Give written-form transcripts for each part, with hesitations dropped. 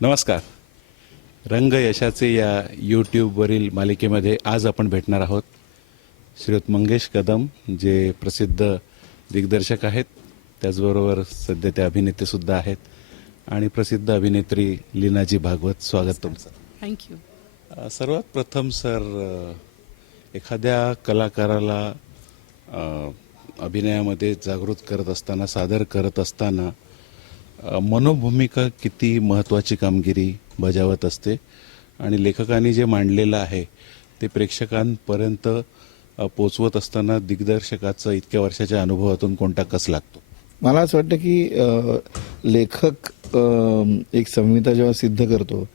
नमस्कार. रंग यशाचे या यूट्यूबवरील मालिकेमध्ये आज आपण भेटणार आहोत श्रीयुत मंगेश कदम, जे प्रसिद्ध दिग्दर्शक आहेत, त्याचबरोबर सध्या ते अभिनेतेसुद्धा आहेत, आणि प्रसिद्ध अभिनेत्री लीनाजी भागवत. स्वागत तुमचं. थँक्यू. सर्वात प्रथम सर, एखाद्या कलाकाराला अभिनयामध्ये जागृत करत असताना, सादर करत असताना मनोभूमिका किती महत्त्वाची कामगिरी बजावत असते, आणि लेखकांनी जे मांडलेलं आहे ते प्रेक्षकांपर्यंत पोचवत असताना दिग्दर्शकाचं इतक्या वर्षाच्या अनुभवातून कोणता कस लागतो? मला असं वाटतं की लेखक एक संहिता जेव्हा सिद्ध करतो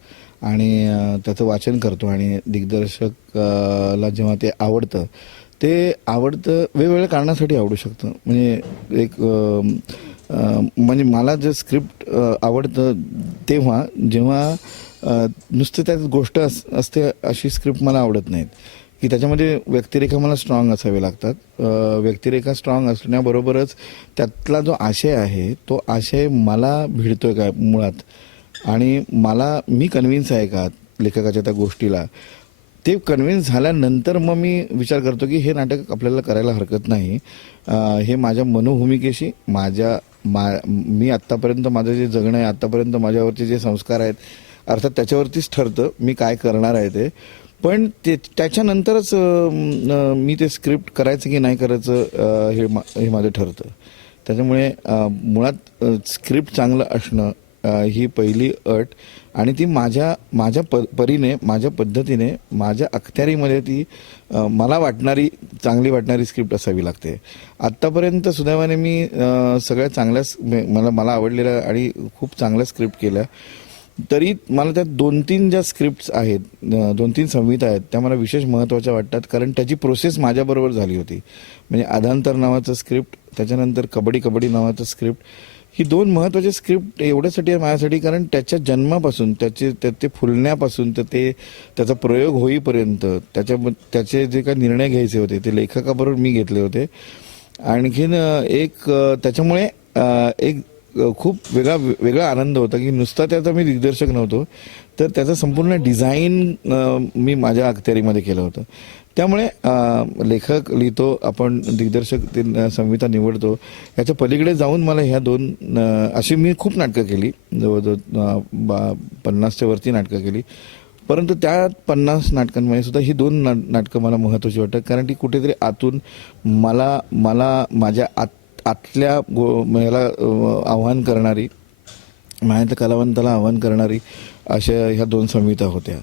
आणि त्याचं वाचन करतो आणि दिग्दर्शकला जेव्हा ते आवडतं वेगवेगळ्या कारणासाठी आवडू शकतं. म्हणजे एक म्हणजे मला जे स्क्रिप्ट आवडतं तेव्हा जेव्हा नुसतं त्यात गोष्ट असते अशी स्क्रिप्ट मला आवडत नाहीत, की त्याच्यामध्ये व्यक्तिरेखा मला स्ट्रॉंग असावे लागतात. व्यक्तिरेखा स्ट्रॉंग असण्याबरोबरच त्यातला जो आशय आहे तो आशय मला भिडतोय का मुळात, आणि मी कन्व्हिन्स आहे का लेखकाच्या त्या गोष्टीला. ते कन्व्हिन्स झाल्यानंतर मग मी विचार करतो की हे नाटक आपल्याला करायला हरकत नाही. हे माझ्या मनोभूमिकेशी मी आत्तापर्यंत माझं जे जगणं आहे, आत्तापर्यंत माझ्यावरचे जे संस्कार आहेत, अर्थात त्याच्यावरतीच ठरतं मी काय करणार आहे ते. पण त्याच्यानंतरच मी ते स्क्रिप्ट करायचं की नाही करायचं हे माझं ठरतं. त्याच्यामुळे मुळात स्क्रिप्ट चांगलं असणं ही पहिली अट, आणि ती माझ्या परीने, माझ्या पद्धतीने, माझ्या अखत्यारीमध्ये ती मला चांगली वाटणारी स्क्रिप्ट असावी लागते. आत्तापर्यंत सुदैवाने मी सगळ्या चांगल्या मला आवडलेल्या आणि खूप चांगल्या स्क्रिप्ट केल्या. तरी मला त्यात 2-3 ज्या स्क्रिप्ट्स आहेत, 2-3 संहिता आहेत, त्या मला विशेष महत्त्वाच्या वाटतात, कारण त्याची प्रोसेस माझ्याबरोबर झाली होती. म्हणजे आधांतर नावाचं स्क्रिप्ट, त्याच्यानंतर कबड्डी नावाचं स्क्रिप्ट, ही 2 महत्त्वाचे स्क्रिप्ट एवढ्यासाठी आहे माझ्यासाठी, कारण त्याच्या जन्मापासून, ते फुलण्यापासून तर त्याचा प्रयोग होईपर्यंत त्याचे जे काही निर्णय घ्यायचे होते ते लेखकाबरोबर मी घेतले होते. आणखीन एक त्याच्यामुळे एक खूप वेगळा आनंद होता की नुसता त्याचा मी दिग्दर्शक नव्हतो, तर त्याचं संपूर्ण डिझाईन मी माझ्या अखत्यारीमध्ये केलं होतं. त्यामुळे लेखक लिहितो, आपण दिग्दर्शक संहिता निवडतो, याच्या पलीकडे जाऊन मला ह्या 2 अशी मी खूप नाटकं केली, जवळजवळ 50च्या वरती नाटकं केली, परंतु त्या 50 नाटकांमध्ये सुद्धा ही 2 नाटकं मला महत्त्वाची वाटतात, कारण ती कुठेतरी आतून मला माझ्या आतल्या याला आव्हान करणारी, माझ्या कलावंताला आव्हान करणारी अशा ह्या 2 संहिता होत्या.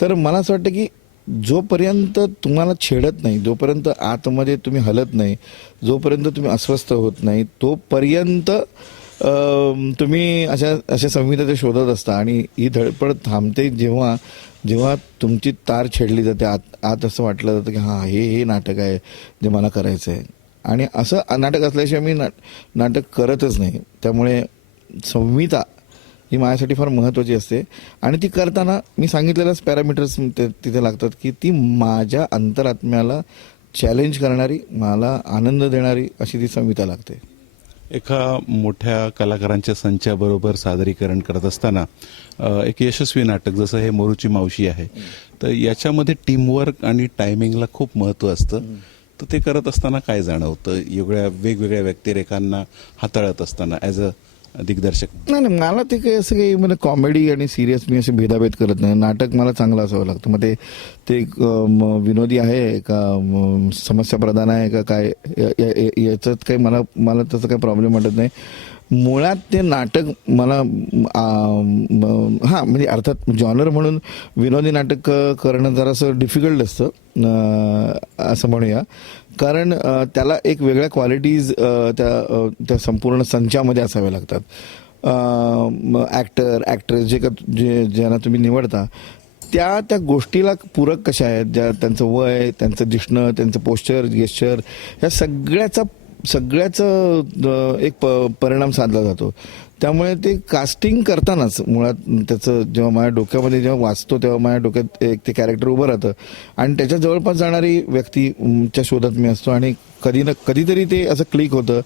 तर मला असं वाटतं की जोपर्यंत तुम्हाला छेडत नाही, जोपर्यंत आतमध्ये तुम्ही हलत नाही, जोपर्यंत तुम्ही अस्वस्थ होत नाही, तोपर्यंत तुम्ही अशा संहितेचे शोधत असता. आणि ही धडपड थांबते जेव्हा तुमची तार छेडली जाते, आत असं वाटलं जातं की हां, हे नाटक आहे जे मला करायचं आहे, आणि असं नाटक असल्याशिवाय मी नाटक करतच नाही. त्यामुळे संहिता ही माझ्यासाठी फार महत्त्वाची असते, आणि ती करताना मी सांगितलेल्याच पॅरामीटर्स तिथे लागतात, की ती माझ्या अंतरात्म्याला चॅलेंज करणारी, मला आनंद देणारी अशी ती संहिता लागते. एका मोठ्या कलाकारांच्या संचाबरोबर सादरीकरण करत असताना एक यशस्वी नाटक जसं हे मोरूची मावशी आहे, तर याच्यामध्ये टीमवर्क आणि टायमिंगला खूप महत्त्व असतं. तर ते करत असताना काय जाणवतं, वेगवेगळ्या व्यक्तिरेखांना हाताळत असताना ॲज अ दिग्दर्शक? नाही, मला ते काही असं काही म्हणजे कॉमेडी आणि सिरियस मी असे भेदाभेद करत नाही. नाटक मला चांगलं असावं लागतं. मग ते विनोदी आहे का, समस्याप्रधान आहे का, काय याच्यात काही मला तसं काही प्रॉब्लेम वाटत नाही. मुळात ते नाटक मला हां, म्हणजे अर्थात जॉनर म्हणून विनोदी नाटक करणं जरासं डिफिकल्ट असतं असं म्हणूया, कारण त्याला एक वेगळ्या क्वालिटीज त्या संपूर्ण संचामध्ये असाव्या लागतात. ॲक्ट्रेस ज्यांना तुम्ही निवडता त्या गोष्टीला पूरक कशा आहेत, ज्या त्यांचं वय, त्यांचं दिसणं, त्यांचं पोश्चर, गेस्चर, ह्या सगळ्याचा एक परिणाम साधला जातो. त्यामुळे ते कास्टिंग करतानाच मुळात त्याचं जेव्हा माझ्या डोक्यामध्ये जेव्हा वाचतो तेव्हा माझ्या डोक्यात एक ते कॅरेक्टर उभं राहतं आणि त्याच्या जवळपास जाणारी व्यक्तीच्या शोधात मी असतो आणि कधीतरी ते असं क्लिक होतं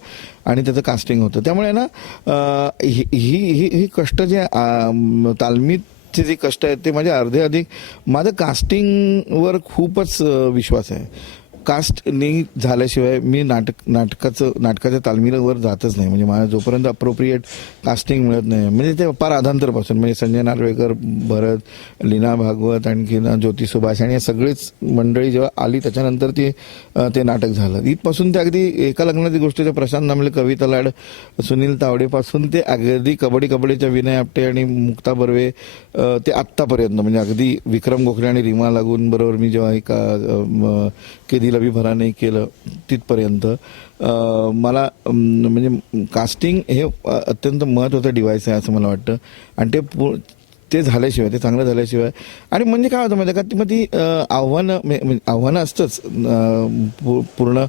आणि त्याचं कास्टिंग होतं. त्यामुळे ना ही कष्ट जे तालमीचे जे कष्ट आहेत ते माझे अर्धे अधिक माझं कास्टिंगवर खूपच विश्वास आहे. कास्ट नाही झाल्याशिवाय मी नाटकाच्या तालमीवर जातच नाही. म्हणजे मला जोपर्यंत अप्रोप्रिएट कास्टिंग मिळत नाही म्हणजे ते फार आधांतरपासून म्हणजे संजय नार्वेकर, भरत, लीना भागवत, आणखी ज्योती सुभाष आणि या सगळीच मंडळी जेव्हा आली त्याच्यानंतर ते नाटक झालं. इथपासून ते अगदी एका लग्नाची गोष्टीच्या प्रशांत नामले, कविता लाड, सुनील तावडेपासून ते अगदी कबड्डीच्या विनय आपटे आणि मुक्ता बर्वे ते आत्तापर्यंत म्हणजे अगदी विक्रम गोखले आणि रीमा लागून बरोबर मी जेव्हा एका केदी लवी भरा नाही केलं तिथपर्यंत मला म्हणजे कास्टिंग हे अत्यंत महत्त्वाचं डिव्हाइस आहे असं मला वाटतं. आणि ते झाल्याशिवाय ते चांगलं झाल्याशिवाय आणि म्हणजे काय होतं माहिती का मग ती आव्हानं असतंच पूर्ण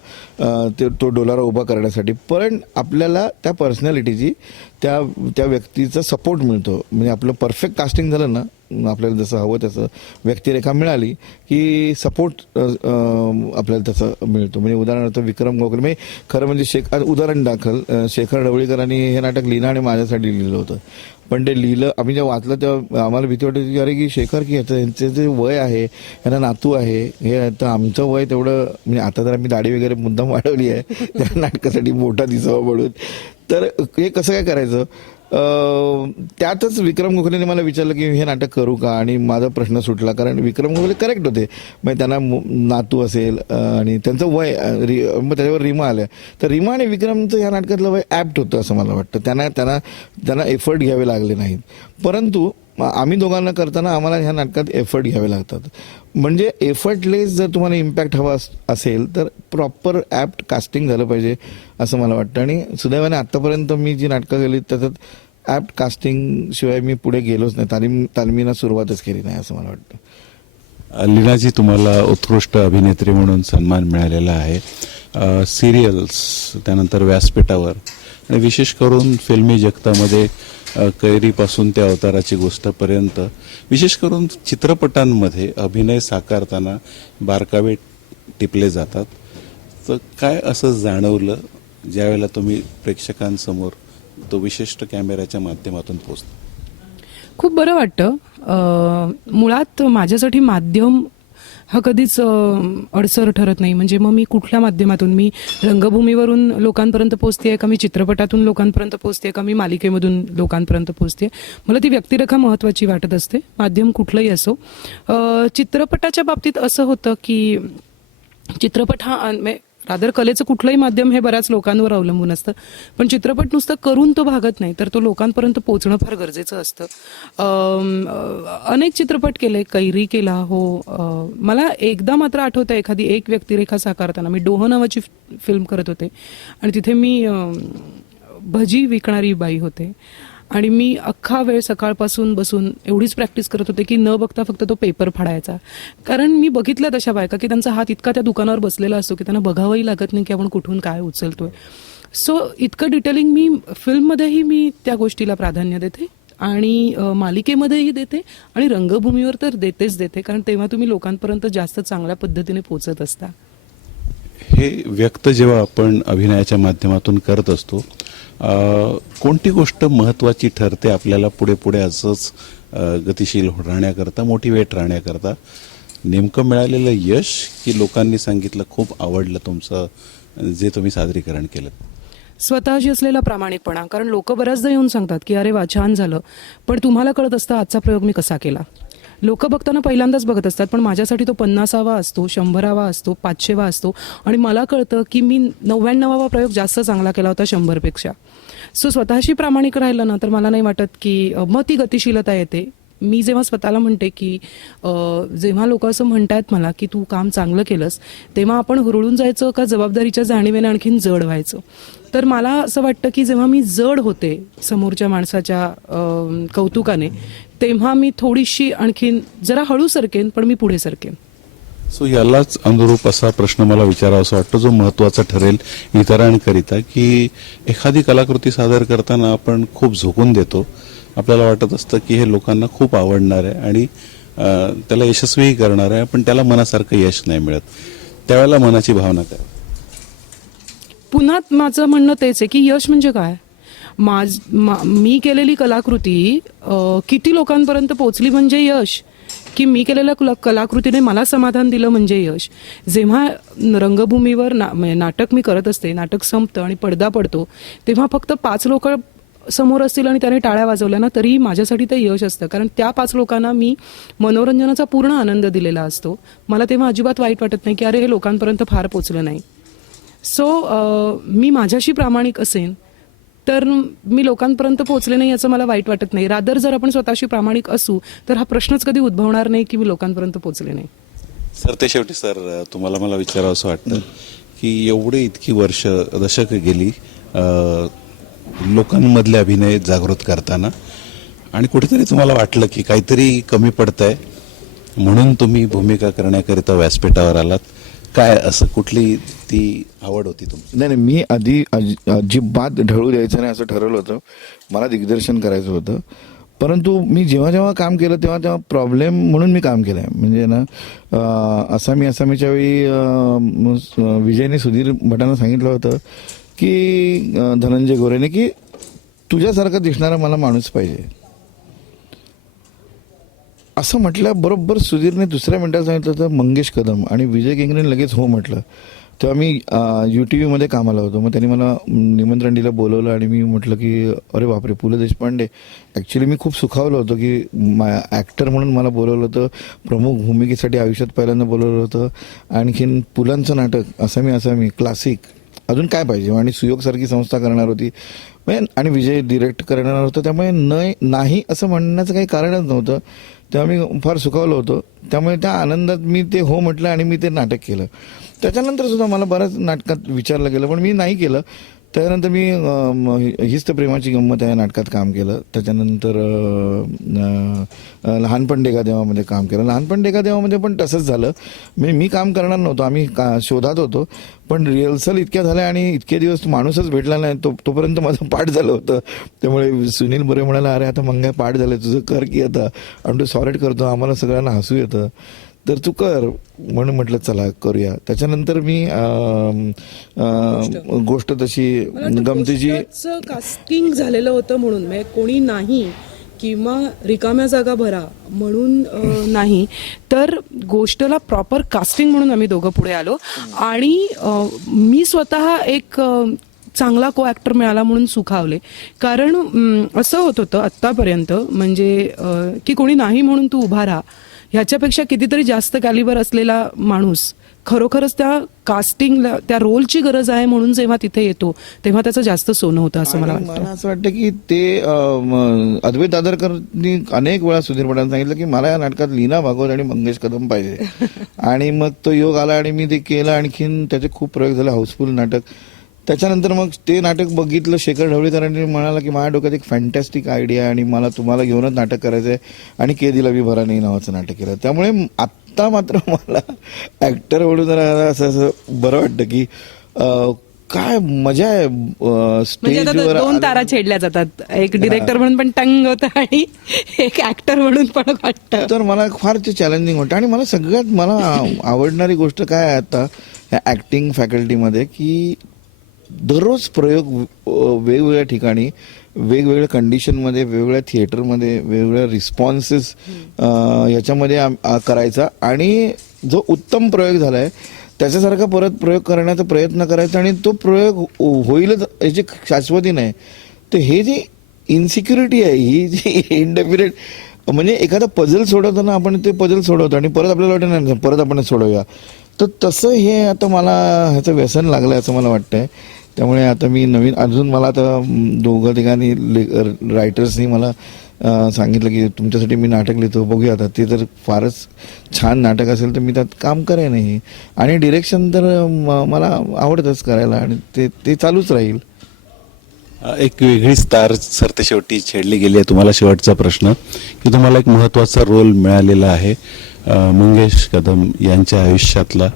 तो डोलारा उभा करण्यासाठी, पण आपल्याला त्या पर्सनॅलिटीची त्या व्यक्तीचा सपोर्ट मिळतो. म्हणजे आपलं परफेक्ट कास्टिंग झालं ना, आपल्याला जसं हवं तसं व्यक्तिरेखा मिळाली की सपोर्ट आपल्याला तसं मिळतो. म्हणजे उदाहरणार्थ विक्रम गोखले म्हणजे खरं म्हणजे उदाहरण दाखल शेखर ढवळीकरांनी हे नाटक लीना आणि माझ्यासाठी लिहिलं होतं. पण ते लिहिलं आम्ही जेव्हा वाचलं तेव्हा आम्हाला भीती वाटत की अरे की शेखर की यांचं जे वय आहे, यांना नातू आहे, हे तर आमचं वय तेवढं म्हणजे आता तर आम्ही दाढी वगैरे मुद्दाम वाढवली आहे त्या नाटकासाठी मोठा दिसावा म्हणून. तर हे कसं काय करायचं त्यातच विक्रम गोखलेने मला विचारलं की हे नाटक करू का, आणि माझा प्रश्न सुटला कारण विक्रम गोखले करेक्ट होते. म्हणजे त्यांना नातू असेल आणि त्यांचं वय मग त्याच्यावर रीमा आल्या तर रीमा आणि विक्रमचं ह्या नाटकातलं वय ॲप्ट होतं असं मला वाटतं. त्यांना एफर्ट घ्यावे लागले नाहीत, परंतु आम्ही दोघांना करताना आम्हाला ह्या नाटकात एफर्ट घ्यावे लागतात. म्हणजे एफर्टलेस जर तुम्हाला इम्पॅक्ट हवा असेल तर प्रॉपर ॲप्ट कास्टिंग झालं पाहिजे असं मला वाटतं. आणि सुदैवाने आत्तापर्यंत मी जी नाटकं केली त्याच्यात ॲप्ट कास्टिंग शिवाय मी पुढे गेलोच नाही, तालमीला सुरुवातच केली नाही असं मला वाटतं. लीनाजी, तुम्हाला उत्कृष्ट अभिनेत्री म्हणून सन्मान मिळालेला आहे. सिरियल्स, त्यानंतर व्यासपीठावर आणि विशेष करून फिल्मी जगतामध्ये कैरीपासून त्या अवताराची गोष्टपर्यंत विशेष करून चित्रपटांमध्ये अभिनय साकारताना बारकावे टिपले जातात. तर काय असं जाणवलं ज्यावेळेला तुम्ही प्रेक्षकांसमोर तो विशिष्ट कॅमेऱ्याच्या माध्यमातून पोहोचता? खूप बरं वाटतं. मुळात माझ्यासाठी माध्यम हा कधीच अडसर ठरत नाही. म्हणजे मग मी कुठल्या माध्यमातून, मी रंगभूमीवरून लोकांपर्यंत पोहोचते का, मी चित्रपटातून लोकांपर्यंत पोहोचते का, मी मालिकेमधून लोकांपर्यंत पोहोचते, मला ती व्यक्तिरेखा महत्त्वाची वाटत असते, माध्यम कुठलंही असो. चित्रपटाच्या बाबतीत असं होतं की चित्रपट हा रादर कलेचं कुठलंही माध्यम हे बऱ्याच लोकांवर अवलंबून असतं, पण चित्रपट नुसतं करून तो भागत नाही, तर तो लोकांपर्यंत पोहोचणं फार गरजेचं असतं. अनेक चित्रपट केले, कैरी केला हो. मला एकदा मात्र आठवतं एखादी एक व्यक्तिरेखा साकारताना मी डोह नावाची फिल्म करत होते आणि तिथे मी भजी विकणारी बाई होते आणि मी अख्खा वेळ सकाळपासून बसून एवढीच प्रॅक्टिस करत होते की न बघता फक्त तो पेपर फाडायचा. कारण मी बघितल्यात अशा बायका की त्यांचा हात इतका त्या दुकानावर बसलेला असतो की त्यांना बघावंही लागत नाही की आपण कुठून काय उचलतोय. सो इतकं डिटेलिंग मी फिल्ममध्येही मी त्या गोष्टीला प्राधान्य देते आणि मालिकेमध्येही देते आणि रंगभूमीवर तर देते, कारण तेव्हा तुम्ही लोकांपर्यंत जास्त चांगल्या पद्धतीने पोहोचत असता. हे व्यक्त जेव्हा आपण अभिनयाच्या माध्यमातून करत असतो, कोणती गोष्ट महत्त्वाची ठरते आपल्याला पुढे पुढे असंच गतिशील राहण्याकरता, मोटिवेट राहण्याकरता? नेमकं मिळालेलं यश की लोकांनी सांगितलं खूप आवडलं तुमचं जे तुम्ही सादरीकरण केलं? स्वतःशी असलेला प्रामाणिकपणा. कारण लोक बऱ्याचदा येऊन सांगतात की अरे वा छान झालं, पण तुम्हाला कळत असतं आजचा प्रयोग मी कसा केला. लोक बघताना पहिल्यांदाच बघत असतात, पण माझ्यासाठी तो 50वा असतो, 100वा असतो, 500वा असतो आणि मला कळतं की मी 99वा प्रयोग जास्त चांगला केला होता 100पेक्षा. सो स्वतःशी प्रामाणिक राहिलं ना तर मला नाही वाटत की मग ती गतिशीलता येते. मी जेव्हा स्वतःला म्हणते की जेव्हा लोक असं म्हणतात मला की तू काम चांगलं केलंस, तेव्हा आपण हुरळून जायचं का जबाबदारीच्या जाणीवेने आणखीन जड व्हायचं? तर मला असं वाटतं की जेव्हा मी जड होते समोरच्या माणसाच्या कौतुकाने, तेव्हा मी थोडीशी आणखीन जरा हळू सरकेन, पण मी पुढे सरकेन. सो यालाच अनुरूप असा प्रश्न मला विचारावासा वाटतो जो महत्त्वाचा ठरेल इतरांकरिता, की एखादी कलाकृती सादर करताना आपण खूप झोकून देतो, आपल्याला वाटत असतं की हे लोकांना खूप आवडणार आहे आणि त्याला यशस्वीही करणार आहे, पण त्याला मनासारखं यश नाही मिळत, त्यावेळेला मनाची भावना काय? पुन्हा माझं म्हणणं तेच आहे की यश म्हणजे काय. मी केलेली कलाकृती किती लोकांपर्यंत पोहोचली म्हणजे यश, की मी केलेल्या कलाकृतीने मला समाधान दिलं म्हणजे यश. जेव्हा रंगभूमीवर नाटक मी करत असते, नाटक संपतं आणि पडदा पडतो, तेव्हा फक्त 5 लोक समोर असतील आणि त्याने टाळ्या वाजवल्या ना, तरी माझ्यासाठी ते यश असतं. कारण त्या 5 लोकांना मी मनोरंजनाचा पूर्ण आनंद दिलेला असतो. मला तेव्हा अजिबात वाईट वाटत नाही की अरे हे लोकांपर्यंत फार पोचलं नाही. सो मी माझ्याशी प्रामाणिक असेन तर मी लोकांपर्यंत पोहोचले नाही याचं मला वाईट वाटत नाही. रादर जर आपण स्वतःशी प्रामाणिक असू तर हा प्रश्नच कधी उद्भवणार नाही की मी लोकांपर्यंत पोहोचले नाही. सर, ते शेवटी सर तुम्हाला मला विचारावं असं वाटतं की एवढे इतकी वर्ष दशक गेली लोकांमधले अभिनय जागृत करताना, आणि कुठेतरी तुम्हाला वाटलं की काहीतरी कमी पडतंय म्हणून तुम्ही भूमिका करण्याकरिता व्यासपीठावर आलात. काय असं कुठली ती आवड होती तुमची? नाही, मी आधी अजिबात ढळू द्यायचं नाही असं ठरवलं होतं. मला दिग्दर्शन करायचं होतं. परंतु मी जेव्हा जेव्हा काम केलं तेव्हा प्रॉब्लेम म्हणून मी काम केलं आहे. म्हणजे ना असामीच्या वेळी विजयने सुधीर भटांना सांगितलं होतं की धनंजय गोरेने की तुझ्यासारखा दिसणारा मला माणूस पाहिजे असं म्हटलं. बरोबर सुधीरने दुसऱ्या मिनिटात सांगितलं होतं मंगेश कदम, आणि विजय केंगरेने लगेच हो म्हटलं. तेव्हा मी UTV मध्ये कामाला होतो. मग त्यांनी मला निमंत्रण दिलं, बोलवलं, आणि मी म्हटलं की अरे बापरे, पु ल देशपांडे. ॲक्च्युली मी खूप सुखावलं होतं की ॲक्टर म्हणून मला बोलवलं होतं, प्रमुख भूमिकेसाठी आयुष्यात पहिल्यांदा बोलवलं होतं. आणखीन पुलांचं नाटक असामी क्लासिक, अजून काय पाहिजे. आणि सुयोगसारखी संस्था करणार होती आणि विजय डिरेक्ट करणार होतं. त्यामुळे नाही असं म्हणण्याचं काही कारणच नव्हतं. तेव्हा मी फार सुखावलं होतं. त्यामुळे त्या आनंदात मी ते हो म्हटलं आणि मी ते नाटक केलं. त्याच्यानंतर सुद्धा मला बऱ्याच नाटकात विचारलं गेलं, पण मी नाही केलं. त्यानंतर मी हीच तर प्रेमाची गंमत या नाटकात काम केलं. त्याच्यानंतर लहानपण डेगा देवामध्ये काम केलं. लहानपण डेगा देवामध्ये पण तसंच झालं. मी काम करणार नव्हतो, आम्ही शोधात होतो. पण रिहर्सल इतक्या झाल्या आणि इतके दिवस माणूसच भेटला नाही, तोपर्यंत माझं पाठ झालं होतं. त्यामुळे सुनील बरे म्हणाला, अरे आता मग काय पाठ झालं तुझं, कर की आता. आणि तू सॉलिड करतो, आम्हाला सगळ्यांना हसू येतं, तर तू कर. म्हणून म्हटलं चला करूया. त्याच्यानंतर मी गोष्ट तशी गमतीची कास्टिंग झालेलं होतं म्हणून, म्हणजे कोणी नाही किंवा रिकाम्या जागा भरा म्हणून नाही, तर गोष्टला प्रॉपर कास्टिंग म्हणून आम्ही दोघं पुढे आलो. आणि मी स्वतः एक चांगला को ॲक्टर मिळाला म्हणून सुखावले. कारण असं होत होतं आत्तापर्यंत, म्हणजे की कोणी नाही म्हणून तू उभा राहा, ह्याच्यापेक्षा कितीतरी जास्त कॅलिबर असलेला माणूस खरोखरच त्या कास्टिंगला, त्या रोलची गरज आहे म्हणून जेव्हा तिथे येतो तेव्हा त्याचं जास्त सोनं होतं असं मला वाटतं. मला असं वाटतं की ते अद्वैत दादरकरनी अनेक वेळा सुधीर भटांना सांगितलं की मला या नाटकात लीना भागवत आणि मंगेश कदम पाहिजे. आणि मग तो योग आला आणि मी ते केलं. आणखीन त्याचे खूप प्रयोग झाले, हाऊसफुल नाटक. त्याच्यानंतर मग ते नाटक बघितलं, शेखर ढवळीकरांनी म्हणाला की माझ्या डोक्यात एक फॅन्टॅस्टिक आयडिया आहे आणि मला तुम्हाला घेऊनच नाटक करायचं आहे, आणि के दिला भी भरा नाही नावाचं नाटक केलं. त्यामुळे आत्ता मात्र मला ॲक्टर म्हणून जरा असं बरं वाटतं की काय मजा आहे स्टेजवर. 2 तारा छेडल्या जातात, एक डिरेक्टर म्हणून पण टंग होतं आणि एक ऍक्टर म्हणून पण वाटतं. तर मला फार ते चॅलेंजिंग वाटतं. आणि मला सगळ्यात मला आवडणारी गोष्ट काय आहे आता ह्या ॲक्टिंग फॅकल्टीमध्ये, की दररोज प्रयोग वेगवेगळ्या ठिकाणी, वेगवेगळ्या कंडिशनमध्ये, वेगवेगळ्या थिएटरमध्ये, वेगवेगळ्या रिस्पॉन्सेस याच्यामध्ये करायचा. आणि जो उत्तम प्रयोग झालाय त्याच्यासारखा परत प्रयोग करण्याचा प्रयत्न करायचा. आणि तो प्रयोग होईलच याची शाश्वती नाही. तर हे जी इन्सिक्युरिटी आहे, ही जी इंडेफिनेट, म्हणजे एखादा पझल सोडवताना आपण ते पझल सोडवतो आणि परत आपल्याला वाटतं नाही परत आपण सोडवूया, तर तसं हे आता मला ह्याचं व्यसन लागलं आहे असं मला वाटतंय. त्यामुळे आता मी नवीन अजून मला आता 2-3 रायटर्सनी मला सांगितलं की तुमच्यासाठी मी नाटक लिहितो, बघूया आता. ते जर फारच छान नाटक असेल तर मी त्यात काम करेन. हे आणि डिरेक्शन तर मला आवडतंच करायला, आणि ते चालूच राहील. एक वेगळीच तार सर ते शेवटी छेडली गेली आहे. तुम्हाला शेवटचा प्रश्न, की तुम्हाला एक महत्त्वाचा रोल मिळालेला आहे मंगेश कदम यांच्या आयुष्यातला.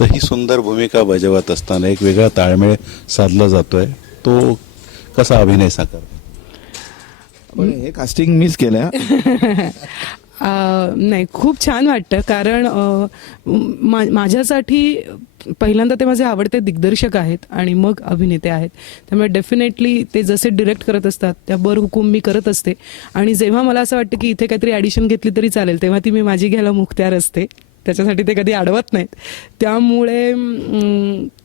तर ही सुंदर भूमिका बजावत असताना एक वेगळा ताळमेळ साधला जातोय. तो कसा अभिनय साकार? पण हे कास्टिंग मिस केलं. नाही, खूप छान वाटतं, कारण माझ्यासाठी पहिल्यांदा ते माझे आवडते दिग्दर्शक आहेत आणि मग अभिनेते आहेत. त्यामुळे डेफिनेटली ते जसे डिरेक्ट करत असतात त्या हुकूम मी करत असते. आणि जेव्हा मला असं वाटतं की इथे काहीतरी ॲडिशन घेतली तरी चालेल, तेव्हा ती मी माझी घ्यायला मुखत्यार असते. त्याच्यासाठी ते कधी अडवत नाहीत. त्यामुळे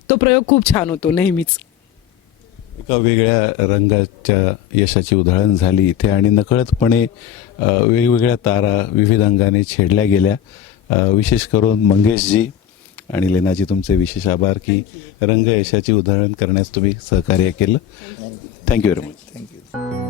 तो प्रयोग खूप छान होतो नेहमीच. एका वेगळ्या रंगाच्या यशाची उधळण झाली इथे आणि नकळतपणे वेगवेगळ्या तारा विविध अंगाने छेडल्या गेल्या. विशेष करून मंगेशजी आणि लेनाजी, तुमचे विशेष आभार की रंग यशाची उधळण करण्यास तुम्ही सहकार्य केलं. Thank you very much. थँक्यू.